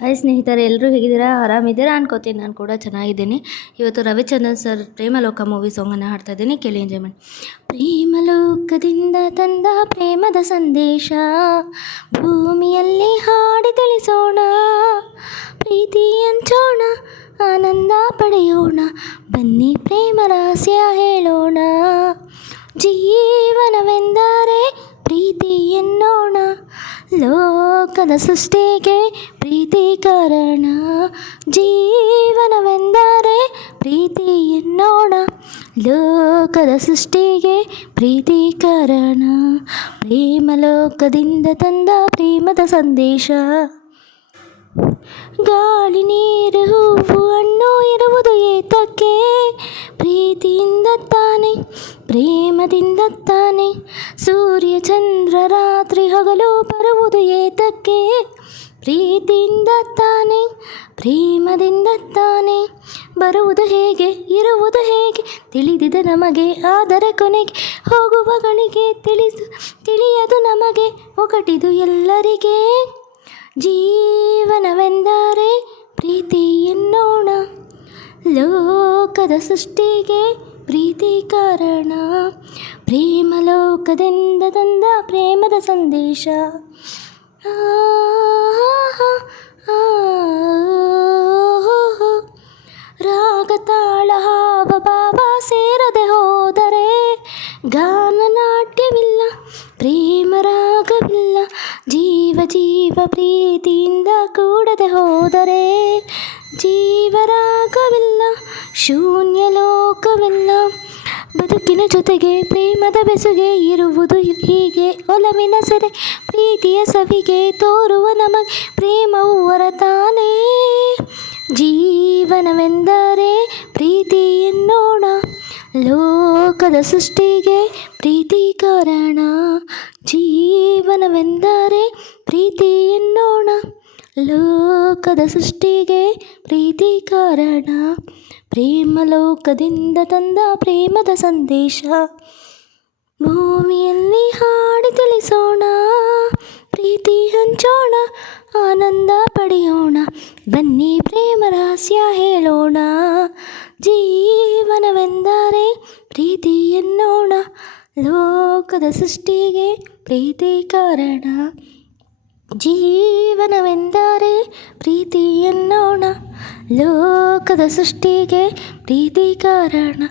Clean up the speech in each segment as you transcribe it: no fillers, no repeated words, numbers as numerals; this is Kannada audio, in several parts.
ಹಾಯ್ ಸ್ನೇಹಿತರೆ, ಎಲ್ಲರೂ ಹೇಗಿದ್ದೀರಾ? ಆರಾಮಿದ್ದೀರಾ ಅನ್ಕೋತೀನಿ. ನಾನು ಕೂಡ ಚೆನ್ನಾಗಿದ್ದೀನಿ. ಇವತ್ತು ರವಿಚಂದ್ರನ್ ಸರ್ ಪ್ರೇಮಲೋಕ ಮೂವಿ ಸಾಂಗನ್ನು ಹಾಡ್ತಾ ಇದ್ದೀನಿ, ಕೇಳಿ ಎಂಜಾಯ್ ಮಾಡಿ. ಪ್ರೇಮಲೋಕದಿಂದ ತಂದ ಪ್ರೇಮದ ಸಂದೇಶ ಭೂಮಿಯಲ್ಲಿ ಹಾಡಿ ತಿಳಿಸೋಣ, ಪ್ರೀತಿ ಹಂಚೋಣ, ಆನಂದ ಪಡೆಯೋಣ, ಬನ್ನಿ ಪ್ರೇಮ ರಹಸ್ಯ ಹೇಳೋಣ. ಜೀವನವೆಂದರೆ ಪ್ರೀತಿ ಎನ್ನೋಣ, ಲೋಕದ ಸೃಷ್ಟಿಗೆ ಪ್ರೀತಿ ಕಾರಣ. ಜೀವನವೆಂದರೆ ಪ್ರೀತಿ ಎನ್ನೋಣ, ಲೋಕದ ಸೃಷ್ಟಿಗೆ ಪ್ರೀತಿ ಕಾರಣ. ಪ್ರೇಮಲೋಕದಿಂದ ತಂದ ಪ್ರೇಮದ ಸಂದೇಶ. ಗಾಳಿ ನೀರು ಹೂವು ಹಣ್ಣು ಇರುವುದು ಏತಕ್ಕೆ? ಪ್ರೀತಿಯಿಂದ ತಾನೆ, ಪ್ರೇಮದಿಂದ ತಾನೆ. ಸೂರ್ಯ ಚಂದ್ರ ರಾತ್ರಿ ಹಗಲು ಬರುವುದು ಏತಕ್ಕೆ? ಪ್ರೀತಿಯಿಂದ ತಾನೆ, ಪ್ರೇಮದಿಂದ ತಾನೆ. ಬರುವುದು ಹೇಗೆ, ಇರುವುದು ಹೇಗೆ ತಿಳಿದಿದೆ ನಮಗೆ, ಆದರೆ ಕೊನೆಗೆ ಹೋಗುವಗಳಿಗೆ ತಿಳಿಯದು ನಮಗೆ. ಒಗಟಿದು ಎಲ್ಲರಿಗೆ. ಜೀವನವೆಂದರೆ ಪ್ರೀತಿ ಎನ್ನೋಣ, ಲೋಕದ ಸೃಷ್ಟಿಗೆ ಪ್ರೀತಿ ಕಾರಣ. ಪ್ರೇಮಲೋಕದಿಂದ ತಂದ ಪ್ರೇಮದ ಸಂದೇಶ. ರಾಗ ತಾಳ ಹಾವ ಭಾವ ಸೇರದೆ ಹೋದರೆ ಗಾನ ನಾಟ್ಯವಿಲ್ಲ, ಪ್ರೇಮ ರಾಗವಿಲ್ಲ. ಜೀವ ಜೀವ ಪ್ರೀತಿಯಿಂದ ಕೂಡದೆ ಹೋದರೆ ಜೀವರಾಗವಿಲ್ಲ, ಶೂನ್ಯ ಲೋಕವಿಲ್ಲ. ಬದುಕಿನ ಜೊತೆಗೆ ಪ್ರೇಮದ ಬೆಸುಗೆ ಇರುವುದು ಹೀಗೆ, ಒಲವಿನ ಸೆರೆ ಪ್ರೀತಿಯ ಸವಿಗೆ ತೋರುವ ನಮಗೆ ಪ್ರೇಮವು ಹೊರತಾನೇ. ಜೀವನವೆಂದರೆ ಪ್ರೀತಿ ಎನ್ನೋಣ, ಲೋಕದ ಸೃಷ್ಟಿಗೆ ಪ್ರೀತಿ ಕಾರಣ. ಜೀವನವೆಂದರೆ ಪ್ರೀತಿ ಎನ್ನೋಣ, ಲೋಕದ ಸೃಷ್ಟಿಗೆ ಪ್ರೀತಿ ಕಾರಣ. ಪ್ರೇಮಲೋಕದಿಂದ ತಂದ ಪ್ರೇಮದ ಸಂದೇಶ. ಭೂಮಿಯಲ್ಲಿ ಹಾಡಿ ತಿಳಿಸೋಣ, ಪ್ರೀತಿ ಹಂಚೋಣ, ಆನಂದ ಪಡೆಯೋಣ, ಬನ್ನಿ ಪ್ರೇಮ ರಹಸ್ಯ ಹೇಳೋಣ. ಜೀವನವೆಂದರೆ ಪ್ರೀತಿ ಎನ್ನೋಣ, ಲೋಕದ ಸೃಷ್ಟಿಗೆ ಪ್ರೀತಿ ಕಾರಣ. ಜೀವನವೆಂದರೆ ಪ್ರೀತಿ ಎನ್ನೋಣ, ಲೋಕದ ಸೃಷ್ಟಿಗೆ ಪ್ರೀತಿ ಕಾರಣ.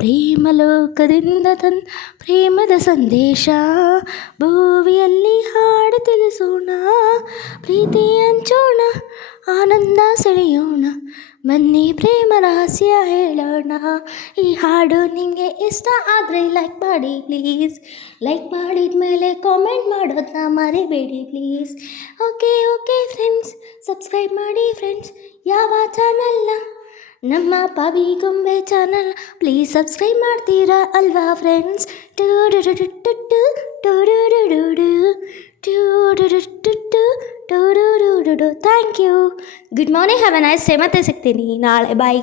ಪ್ರೇಮಲೋಕದಿಂದ ತಂದ ಪ್ರೇಮದ ಸಂದೇಶ. ಭೂಮಿಯಲ್ಲಿ ಹಾಡಿ ತಿಳಿಸೋಣ, ಪ್ರೀತಿ ಹಂಚೋಣ, ಆನಂದ ಸೆಳೆಯೋಣ, ಬನ್ನಿ ಪ್ರೇಮ ರಹಸ್ಯ ಹೇಳೋಣ. ಈ ಹಾಡು ನಿಮಗೆ ಇಷ್ಟ ಆದರೆ ಲೈಕ್ ಮಾಡಿ ಪ್ಲೀಸ್. ಲೈಕ್ ಮಾಡಿದ ಮೇಲೆ ಕಾಮೆಂಟ್ ಮಾಡೋದನ್ನ ಮರಿಬೇಡಿ ಪ್ಲೀಸ್. ಓಕೆ ಫ್ರೆಂಡ್ಸ್, ಸಬ್ಸ್ಕ್ರೈಬ್ ಮಾಡಿ ಫ್ರೆಂಡ್ಸ್. ಯಾವ ಚಾನಲ್ನ? ನಮ್ಮ ಪವಿ ಗೊಂಬೆ ಚಾನಲ್. ಪ್ಲೀಸ್ ಸಬ್ಸ್ಕ್ರೈಬ್ ಮಾಡ್ತೀರಾ ಅಲ್ವಾ friends? Thank you. Good morning, have a nice day. ಮತ್ತೆ ಸಿಗ್ತೀನಿ ನಾಳೆ. ಬಾಯ್.